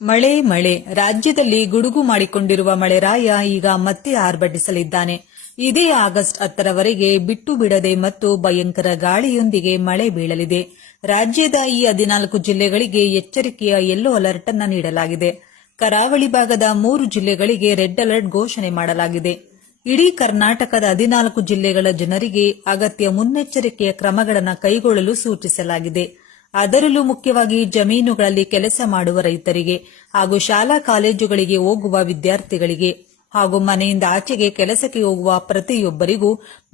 ಮಳೆ ಮಳೆ ರಾಜ್ಯದಲ್ಲಿ ಗುಡುಗು ಮಾಡಿಕೊಂಡಿರುವ ಮಳೆರಾಯ ಈಗ ಮತ್ತೆ ಆರ್ಭಟಿಸಲಿದ್ದಾನೆ. ಇದೇ ಆಗಸ್ಟ್ 10ರವರೆಗೆ ಬಿಟ್ಟು ಬಿಡದೆ ಮತ್ತು ಭಯಂಕರ ಗಾಳಿಯೊಂದಿಗೆ ಮಳೆ ಬೀಳಲಿದೆ. ರಾಜ್ಯದ ಈ 14 ಜಿಲ್ಲೆಗಳಿಗೆ ಎಚ್ಚರಿಕೆಯ ಯೆಲ್ಲೋ ಅಲರ್ಟ್ ಅನ್ನು ನೀಡಲಾಗಿದೆ. ಕರಾವಳಿ ಭಾಗದ 3 ಜಿಲ್ಲೆಗಳಿಗೆ ರೆಡ್ ಅಲರ್ಟ್ ಘೋಷಣೆ ಮಾಡಲಾಗಿದೆ. ಇಡೀ ಕರ್ನಾಟಕದ 14 ಜಿಲ್ಲೆಗಳ ಜನರಿಗೆ ಅಗತ್ಯ ಮುನ್ನೆಚ್ಚರಿಕೆಯ ಕ್ರಮಗಳನ್ನು ಕೈಗೊಳ್ಳಲು ಸೂಚಿಸಲಾಗಿದೆ. ಅದರಲ್ಲೂ ಮುಖ್ಯವಾಗಿ ಜಮೀನುಗಳಲ್ಲಿ ಕೆಲಸ ಮಾಡುವ ರೈತರಿಗೆ ಹಾಗೂ ಶಾಲಾ ಕಾಲೇಜುಗಳಿಗೆ ಹೋಗುವ ವಿದ್ಯಾರ್ಥಿಗಳಿಗೆ ಹಾಗೂ ಮನೆಯಿಂದ ಆಚೆಗೆ ಕೆಲಸಕ್ಕೆ ಹೋಗುವ ಪ್ರತಿಯೊಬ್ಬರಿಗೂ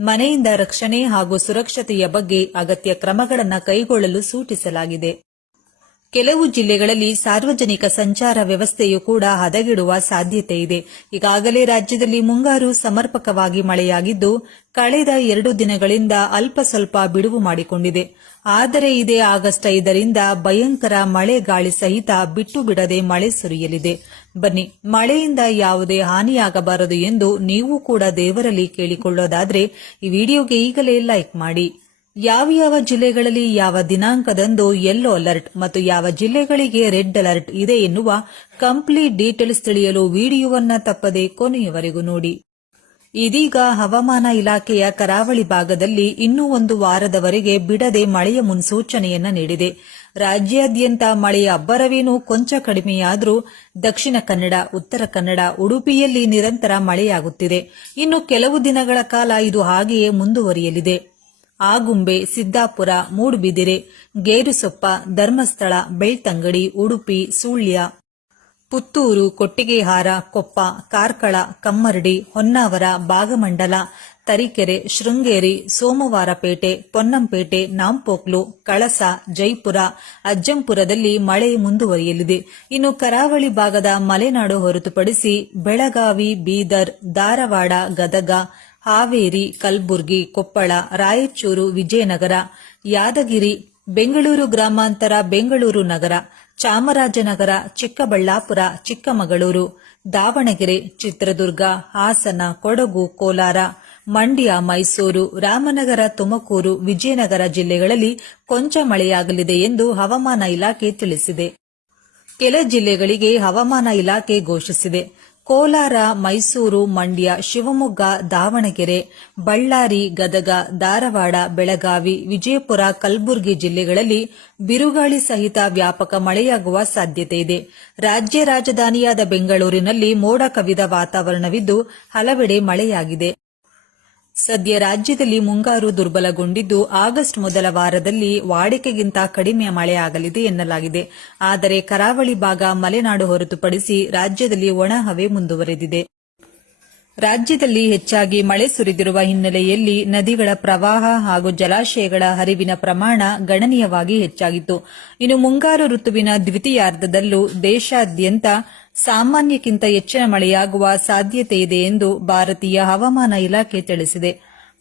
ಮನೆಯಿಂದ ರಕ್ಷಣೆ ಹಾಗೂ ಸುರಕ್ಷತೆಯ ಬಗ್ಗೆ ಅಗತ್ಯ ಕ್ರಮಗಳನ್ನು ಕೈಗೊಳ್ಳಲು ಸೂಚಿಸಲಾಗಿದೆ. ಕೆಲವು ಜಿಲ್ಲೆಗಳಲ್ಲಿ ಸಾರ್ವಜನಿಕ ಸಂಚಾರ ವ್ಯವಸ್ಥೆಯೂ ಕೂಡ ಹದಗೆಡುವ ಸಾಧ್ಯತೆ ಇದೆ. ಈಗಾಗಲೇ ರಾಜ್ಯದಲ್ಲಿ ಮುಂಗಾರು ಸಮರ್ಪಕವಾಗಿ ಮಳೆಯಾಗಿದ್ದು, ಕಳೆದ 2 ದಿನಗಳಿಂದ ಅಲ್ಪ ಸ್ವಲ್ಪ ಬಿಡುವು ಮಾಡಿಕೊಂಡಿದೆ. ಆದರೆ ಇದೇ ಆಗಸ್ಟ್ 5ರಿಂದ ಭಯಂಕರ ಮಳೆ ಗಾಳಿ ಸಹಿತ ಬಿಟ್ಟು ಬಿಡದೆ ಮಳೆ ಸುರಿಯಲಿದೆ. ಬನ್ನಿ, ಮಳೆಯಿಂದ ಯಾವುದೇ ಹಾನಿಯಾಗಬಾರದು ಎಂದು ನೀವು ಕೂಡ ದೇವರಲ್ಲಿ ಕೇಳಿಕೊಳ್ಳೋದಾದ್ರೆ ಈ ವಿಡಿಯೋಗೆ ಈಗಲೇ ಲೈಕ್ ಮಾಡಿ. ಯಾವ ಜಿಲ್ಲೆಗಳಲ್ಲಿ ಯಾವ ದಿನಾಂಕದಂದು ಯೆಲ್ಲೋ ಅಲರ್ಟ್ ಮತ್ತು ಯಾವ ಜಿಲ್ಲೆಗಳಿಗೆ ರೆಡ್ ಅಲರ್ಟ್ ಇದೆ ಎನ್ನುವ ಕಂಪ್ಲೀಟ್ ಡೀಟೇಲ್ಸ್ ತಿಳಿಯಲು ವಿಡಿಯೋವನ್ನ ತಪ್ಪದೆ ಕೊನೆಯವರೆಗೂ ನೋಡಿ. ಇದೀಗ ಹವಾಮಾನ ಇಲಾಖೆಯ ಕರಾವಳಿ ಭಾಗದಲ್ಲಿ ಇನ್ನೂ 1 ವಾರದವರೆಗೆ ಬಿಡದೆ ಮಳೆಯ ಮುನ್ಸೂಚನೆಯನ್ನ ನೀಡಿದೆ. ರಾಜ್ಯಾದ್ಯಂತ ಮಳೆಯ ಅಬ್ಬರವೇನೂ ಕೊಂಚ ಕಡಿಮೆಯಾದರೂ ದಕ್ಷಿಣ ಕನ್ನಡ, ಉತ್ತರ ಕನ್ನಡ, ಉಡುಪಿಯಲ್ಲಿ ನಿರಂತರ ಮಳೆಯಾಗುತ್ತಿದೆ. ಇನ್ನು ಕೆಲವು ದಿನಗಳ ಕಾಲ ಇದು ಹಾಗೆಯೇ ಮುಂದುವರಿಯಲಿದೆ. ಆಗುಂಬೆ, ಸಿದ್ದಾಪುರ, ಮೂಡುಬಿದಿರೆ, ಗೇರುಸೊಪ್ಪ, ಧರ್ಮಸ್ಥಳ, ಬೆಳ್ತಂಗಡಿ, ಉಡುಪಿ, ಸುಳ್ಯ, ಪುತ್ತೂರು, ಕೊಟ್ಟಿಗೆಹಾರ, ಕೊಪ್ಪ, ಕಾರ್ಕಳ, ಕಮ್ಮರಡಿ, ಹೊನ್ನಾವರ, ಭಾಗಮಂಡಲ, ತರೀಕೆರೆ, ಶೃಂಗೇರಿ, ಸೋಮವಾರಪೇಟೆ, ಪೊನ್ನಂಪೇಟೆ, ನಾಂಪೋಕ್ಲು, ಕಳಸ, ಜೈಪುರ, ಅಜ್ಜಂಪುರದಲ್ಲಿ ಮಳೆ ಮುಂದುವರಿಯಲಿದೆ. ಇನ್ನು ಕರಾವಳಿ ಭಾಗದ ಮಲೆನಾಡು ಹೊರತುಪಡಿಸಿ ಬೆಳಗಾವಿ, ಬೀದರ್, ಧಾರವಾಡ, ಗದಗ, ಹಾವೇರಿ, ಕಲಬುರಗಿ, ಕೊಪ್ಪಳ, ರಾಯಚೂರು, ವಿಜಯನಗರ, ಯಾದಗಿರಿ, ಬೆಂಗಳೂರು ಗ್ರಾಮಾಂತರ, ಬೆಂಗಳೂರು ನಗರ, ಚಾಮರಾಜನಗರ, ಚಿಕ್ಕಬಳ್ಳಾಪುರ, ಚಿಕ್ಕಮಗಳೂರು, ದಾವಣಗೆರೆ, ಚಿತ್ರದುರ್ಗ, ಹಾಸನ, ಕೊಡಗು, ಕೋಲಾರ, ಮಂಡ್ಯ, ಮೈಸೂರು, ರಾಮನಗರ, ತುಮಕೂರು, ವಿಜಯನಗರ ಜಿಲ್ಲೆಗಳಲ್ಲಿ ಕೊಂಚ ಮಳೆಯಾಗಲಿದೆ ಎಂದು ಹವಾಮಾನ ಇಲಾಖೆ ತಿಳಿಸಿದೆ. ಕೆಲ ಜಿಲ್ಲೆಗಳಿಗೆ ಹವಾಮಾನ ಇಲಾಖೆ ಘೋಷಿಸಿದೆ. ಕೋಲಾರ, ಮೈಸೂರು, ಮಂಡ್ಯ, ಶಿವಮೊಗ್ಗ, ದಾವಣಗೆರೆ, ಬಳ್ಳಾರಿ, ಗದಗ, ಧಾರವಾಡ, ಬೆಳಗಾವಿ, ವಿಜಯಪುರ, ಕಲಬುರಗಿ ಜಿಲ್ಲೆಗಳಲ್ಲಿ ಬಿರುಗಾಳಿ ಸಹಿತ ವ್ಯಾಪಕ ಮಳೆಯಾಗುವ ಸಾಧ್ಯತೆ ಇದೆ. ರಾಜ್ಯ ರಾಜಧಾನಿಯಾದ ಬೆಂಗಳೂರಿನಲ್ಲಿ ಮೋಡ ಕವಿದ ವಾತಾವರಣವಿದ್ದು ಹಲವೆಡೆ ಮಳೆಯಾಗಿದೆ. ಸದ್ಯ ರಾಜ್ಯದಲ್ಲಿ ಮುಂಗಾರು ದುರ್ಬಲಗೊಂಡಿದ್ದು ಆಗಸ್ಟ್ ಮೊದಲ ವಾರದಲ್ಲಿ ವಾಡಿಕೆಗಿಂತ ಕಡಿಮೆ ಮಳೆಯಾಗಲಿದೆ ಎನ್ನಲಾಗಿದೆ. ಆದರೆ ಕರಾವಳಿ ಭಾಗ, ಮಲೆನಾಡು ಹೊರತುಪಡಿಸಿ ರಾಜ್ಯದಲ್ಲಿ ಒಣ ಹವೆ ಮುಂದುವರೆದಿದೆ. ರಾಜ್ಯದಲ್ಲಿ ಹೆಚ್ಚಾಗಿ ಮಳೆ ಸುರಿದಿರುವ ಹಿನ್ನೆಲೆಯಲ್ಲಿ ನದಿಗಳ ಪ್ರವಾಹ ಹಾಗೂ ಜಲಾಶಯಗಳ ಹರಿವಿನ ಪ್ರಮಾಣ ಗಣನೀಯವಾಗಿ ಹೆಚ್ಚಾಗಿತ್ತು. ಇನ್ನು ಮುಂಗಾರು ಋತುವಿನ ದ್ವಿತೀಯಾರ್ಧದಲ್ಲೂ ದೇಶಾದ್ಯಂತ ಸಾಮಾನ್ಯಕ್ಕಿಂತ ಹೆಚ್ಚಿನ ಮಳೆಯಾಗುವ ಸಾಧ್ಯತೆ ಇದೆ ಎಂದು ಭಾರತೀಯ ಹವಾಮಾನ ಇಲಾಖೆ ತಿಳಿಸಿದೆ.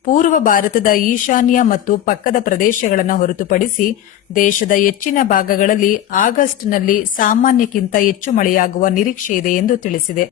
ಪೂರ್ವ ಭಾರತದ ಈಶಾನ್ಯ ಮತ್ತು ಪಕ್ಕದ ಪ್ರದೇಶಗಳನ್ನು ಹೊರತುಪಡಿಸಿ ದೇಶದ ಹೆಚ್ಚಿನ ಭಾಗಗಳಲ್ಲಿ ಆಗಸ್ಟ್ನಲ್ಲಿ ಸಾಮಾನ್ಯಕ್ಕಿಂತ ಹೆಚ್ಚು ಮಳೆಯಾಗುವ ನಿರೀಕ್ಷೆ ಇದೆ ಎಂದು ತಿಳಿಸಿದೆ.